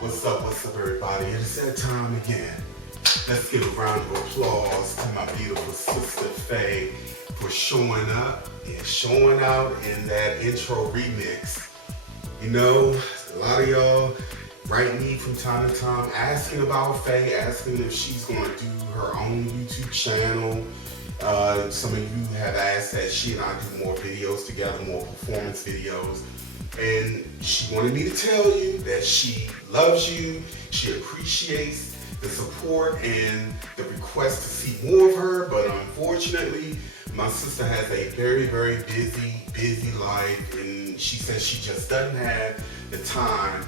What's up everybody? It's that time again. Let's give a round of applause to my beautiful sister Faye for showing up and showing out in that intro remix. You know, a lot of y'all write me from time to time asking about Faye, asking if she's going to do her own YouTube channel. Some of you have asked that she and I do more videos together, more performance videos. And she wanted me to tell you that she loves you, she appreciates the support and the request to see more of her, but unfortunately, my sister has a very, very busy life, and she says she just doesn't have the time,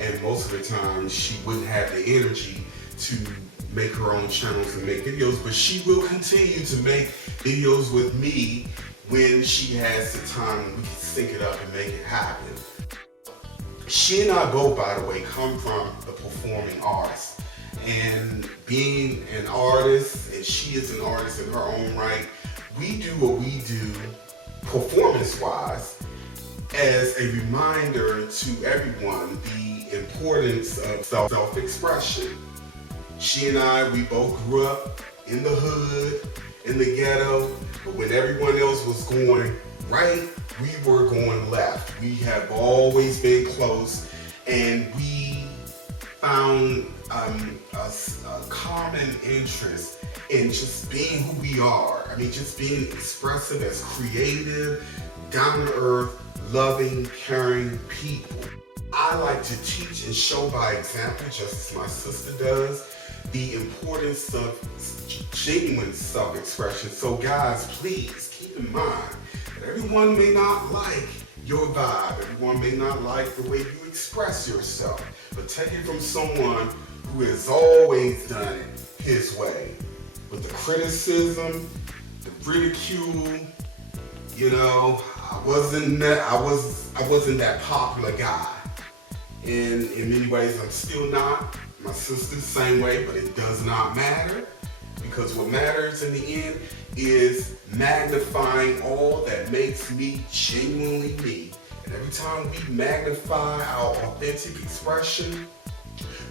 and most of the time, she wouldn't have the energy to make her own channels and make videos, but she will continue to make videos with me when she has the time and we can sync it up and make it happen. She and I both, by the way, come from the performing arts. And being an artist, and she is an artist in her own right, we do what we do performance-wise as a reminder to everyone the importance of self-expression. She and I, we both grew up in the hood, in the ghetto, but when everyone else was going right, we were going left. We have always been close, and we found a common interest in just being who we are. I mean, just being expressive as creative, down-to-earth, loving, caring people. I like to teach and show by example, just as my sister does, the importance of genuine self-expression. So guys, please keep in mind that everyone may not like your vibe, everyone may not like the way you express yourself, but take it from someone who has always done it his way. With the criticism, the ridicule, you know, I wasn't that popular guy. And in many ways, I'm still not. My sister's the same way, but it does not matter, because what matters in the end is magnifying all that makes me genuinely me. And every time we magnify our authentic expression,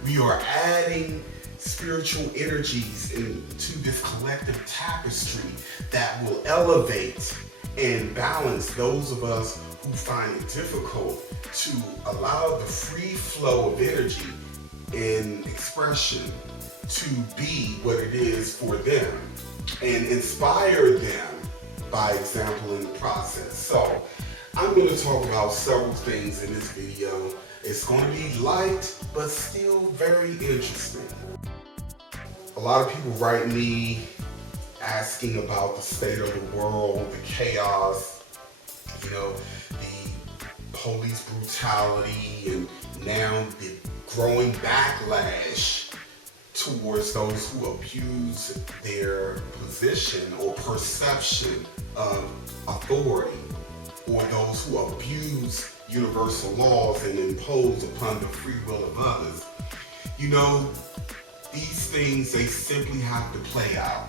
we are adding spiritual energies into this collective tapestry that will elevate and balance those of us who find it difficult to allow the free flow of energy and expression to be what it is for them and inspire them by example in the process. So I'm going to talk about several things in this video. It's going to be light, but still very interesting. A lot of people write me asking about the state of the world, the chaos, you know, the police brutality, and now the growing backlash towards those who abuse their position or perception of authority, or those who abuse universal laws and impose upon the free will of others. You know, these things, they simply have to play out.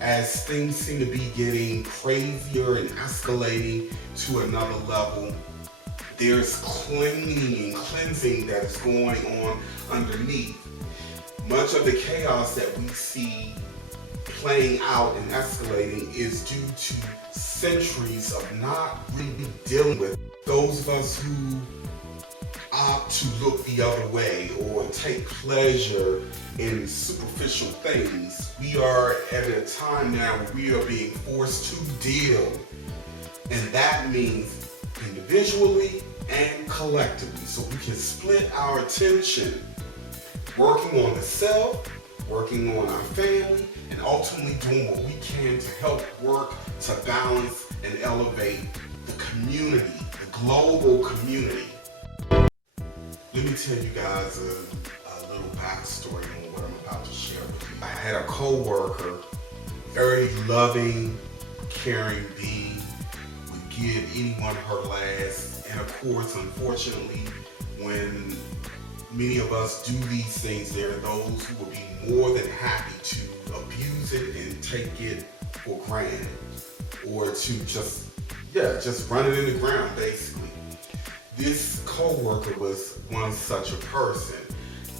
As things seem to be getting crazier and escalating to another level, there's cleaning and cleansing that is going on underneath. Much of the chaos that we see playing out and escalating is due to centuries of not really dealing with those of us who opt to look the other way or take pleasure in superficial things. We are at a time now where we are being forced to deal, and that means individually and collectively, so we can split our attention working on the self, working on our family, and ultimately doing what we can to help work to balance and elevate the community, the global community. Let me tell you guys a little backstory on what I'm about to share with you. I had a co-worker, very loving, caring being, would give anyone her last, and of course, unfortunately, when many of us do these things, there are those who will be more than happy to abuse it and take it for granted, or to just run it in the ground, basically. This co-worker was one such a person.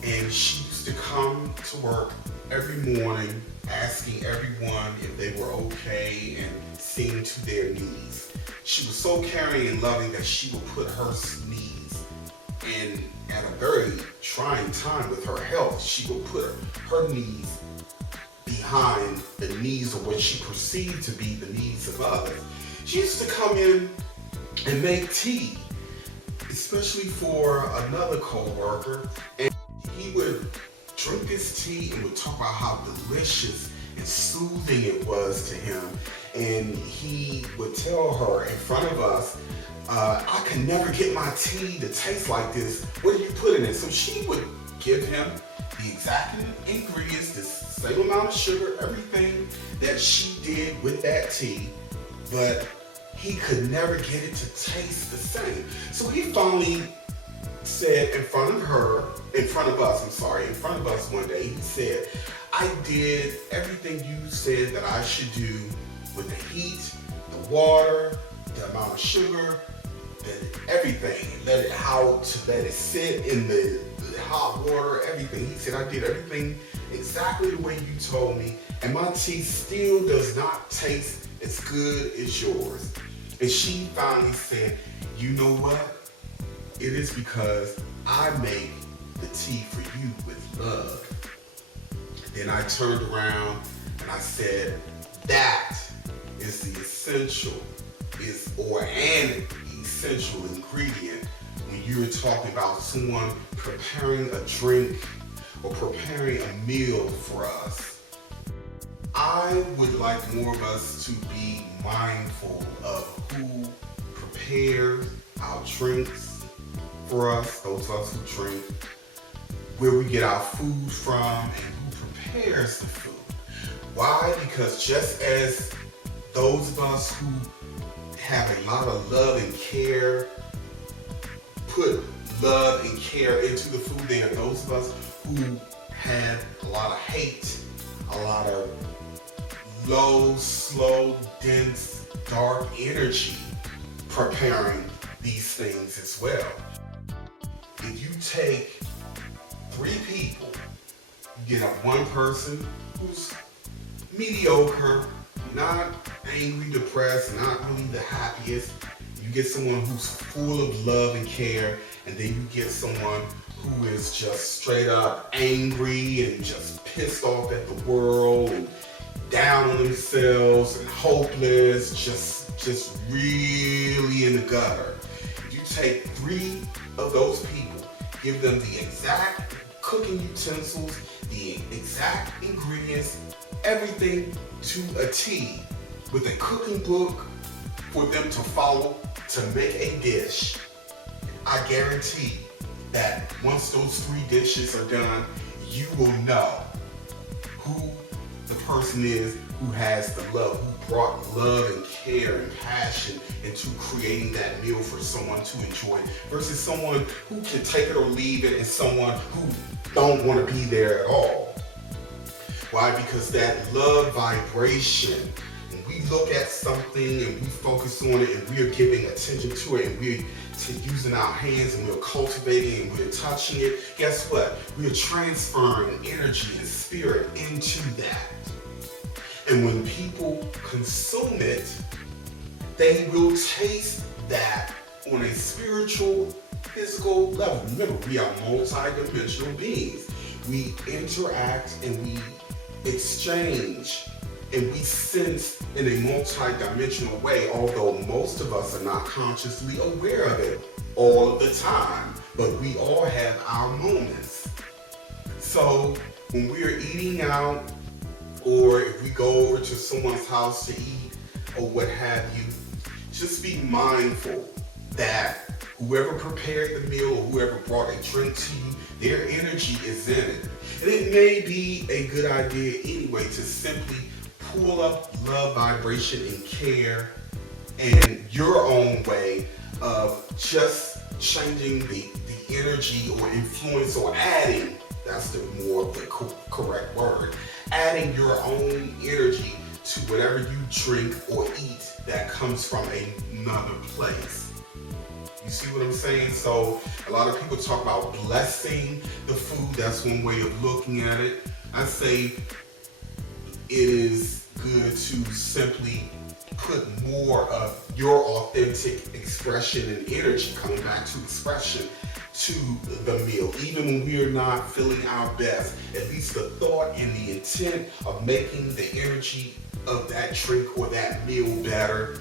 And she used to come to work every morning asking everyone if they were okay and seeing to their needs. She was so caring and loving that she would put her needs, and at a very trying time with her health, she would put her needs behind the needs of what she perceived to be the needs of others. She used to come in and make tea, especially for another co-worker, and he would drink this tea and would talk about how delicious and soothing it was to him. And he would tell her in front of us, I can never get my tea to taste like this. What do you put in it? So she would give him the exact ingredients, the same amount of sugar, everything that she did with that tea, but he could never get it to taste the same. So he finally said in front of us one day, he said, I did everything you said that I should do with the heat, the water, the amount of sugar, everything. Let it sit in the hot water, everything. He said, I did everything exactly the way you told me, and my tea still does not taste as good as yours. And she finally said, you know what? It is because I make the tea for you with love. Then I turned around and I said, that is the essential, an essential ingredient when you're talking about someone preparing a drink or preparing a meal for us. I would like more of us to be mindful of who prepares our drinks for us, those of us who drink, where we get our food from, and who prepares the food. Why? Because just as those of us who have a lot of love and care, put love and care into the food, there are those of us who have a lot of hate, a lot of low, slow, dense, dark energy preparing these things as well. If you take 3 people, you get one person who's mediocre, not angry, depressed, not really the happiest. You get someone who's full of love and care, and then you get someone who is just straight up angry and just pissed off at the world and down on themselves and hopeless, just really in the gutter. You take 3 of those people, give them the exact cooking utensils, the exact ingredients, everything to a T, with a cooking book for them to follow to make a dish. I guarantee that once those 3 dishes are done, you will know who the person is who has the love, who brought love and care and passion into creating that meal for someone to enjoy, versus someone who can take it or leave it and someone who don't want to be there at all. Why? Because that love vibration, when we look at something and we focus on it and we are giving attention to it and we're using our hands and we're cultivating and we're touching it, guess what? We are transferring energy and spirit into that. And when people consume it, they will taste that on a spiritual, physical level. Remember, we are multidimensional beings. We interact and we exchange and we sense in a multidimensional way, although most of us are not consciously aware of it all of the time, but we all have our moments. So when we're eating out, or if we go over to someone's house to eat or what have you, just be mindful that whoever prepared the meal or whoever brought a drink to you, their energy is in it. And it may be a good idea anyway to simply pull up love, vibration, and care in your own way of just changing the energy or influence, or adding, that's the more of the correct word, adding your own energy to whatever you drink or eat that comes from another place. You see what I'm saying? So a lot of people talk about blessing the food. That's one way of looking at it. I say it is good to simply put more of your authentic expression and energy, coming back to expression, to the meal. Even when we are not feeling our best, at least the thought and the intent of making the energy of that drink or that meal better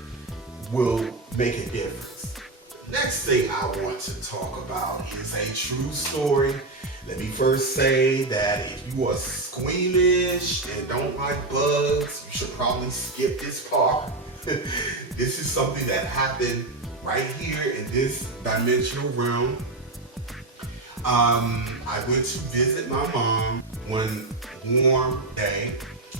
will make a difference. The next thing I want to talk about is a true story. Let me first say that if you are squeamish and don't like bugs, you should probably skip this part. This is something that happened right here in this dimensional realm. I went to visit my mom one warm day,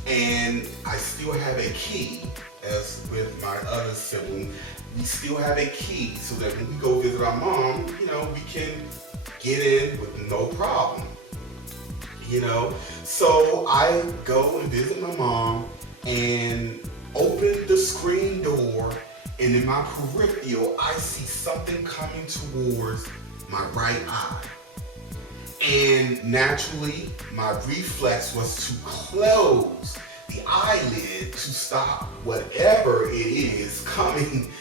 and I still have a key, as with my other sibling. We still have a key so that when we go visit our mom, we can get in with no problem. So I go and visit my mom and open the screen door, and in my peripheral, I see something coming towards my right eye. And naturally, my reflex was to close the eyelid to stop whatever it is coming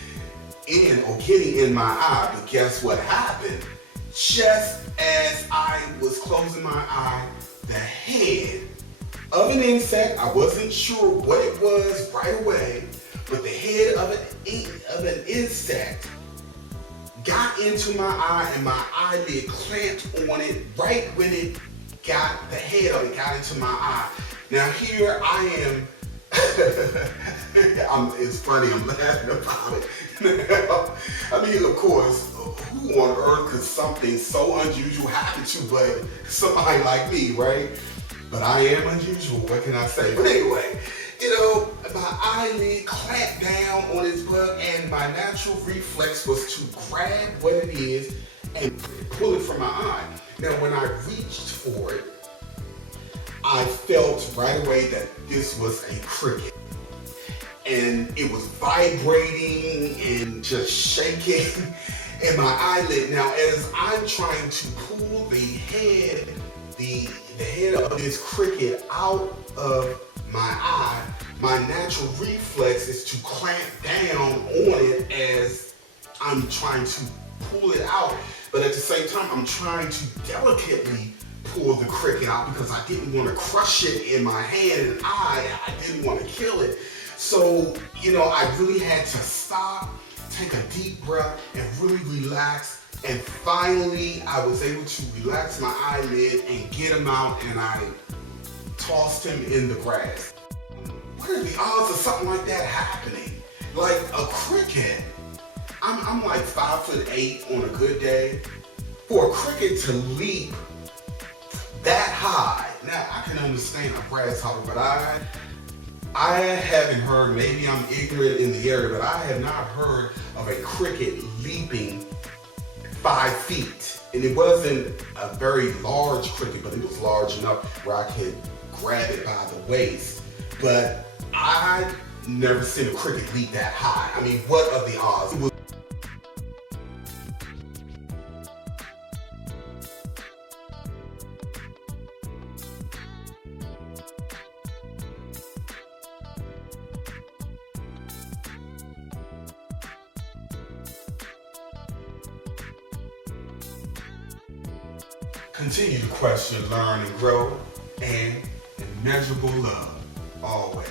in or getting in my eye. But guess what happened? Just as I was closing my eye, the head of an insect, I wasn't sure what it was right away, but the head of an insect got into my eye, and my eyelid clamped on it right when the head of it got into my eye. Now here I am, it's funny, I'm laughing about it. I mean, of course, who on earth could something so unusual happen to but somebody like me, right? But I am unusual, what can I say? But anyway, my eyelid clamped down on his bug, and my natural reflex was to grab what it is and pull it from my eye. Now, when I reached for it, I felt right away that this was a cricket. And it was vibrating and just shaking in my eyelid. Now, as I'm trying to pull the head of this cricket out of my eye, my natural reflex is to clamp down on it as I'm trying to pull it out. But at the same time, I'm trying to delicately pull the cricket out because I didn't want to crush it in my hand and I didn't want to kill it. So, I really had to stop, take a deep breath, and really relax. And finally, I was able to relax my eyelid and get him out, and I tossed him in the grass. What are the odds of something like that happening? Like a cricket, I'm like 5'8" on a good day. For a cricket to leap that high, now I can understand a grasshopper, but I haven't heard, maybe I'm ignorant in the area, but I have not heard of a cricket leaping 5 feet. And it wasn't a very large cricket, but it was large enough where I could grab it by the waist. But I never seen a cricket leap that high. I mean, what are the odds? Continue to question, learn, and grow, and immeasurable love always.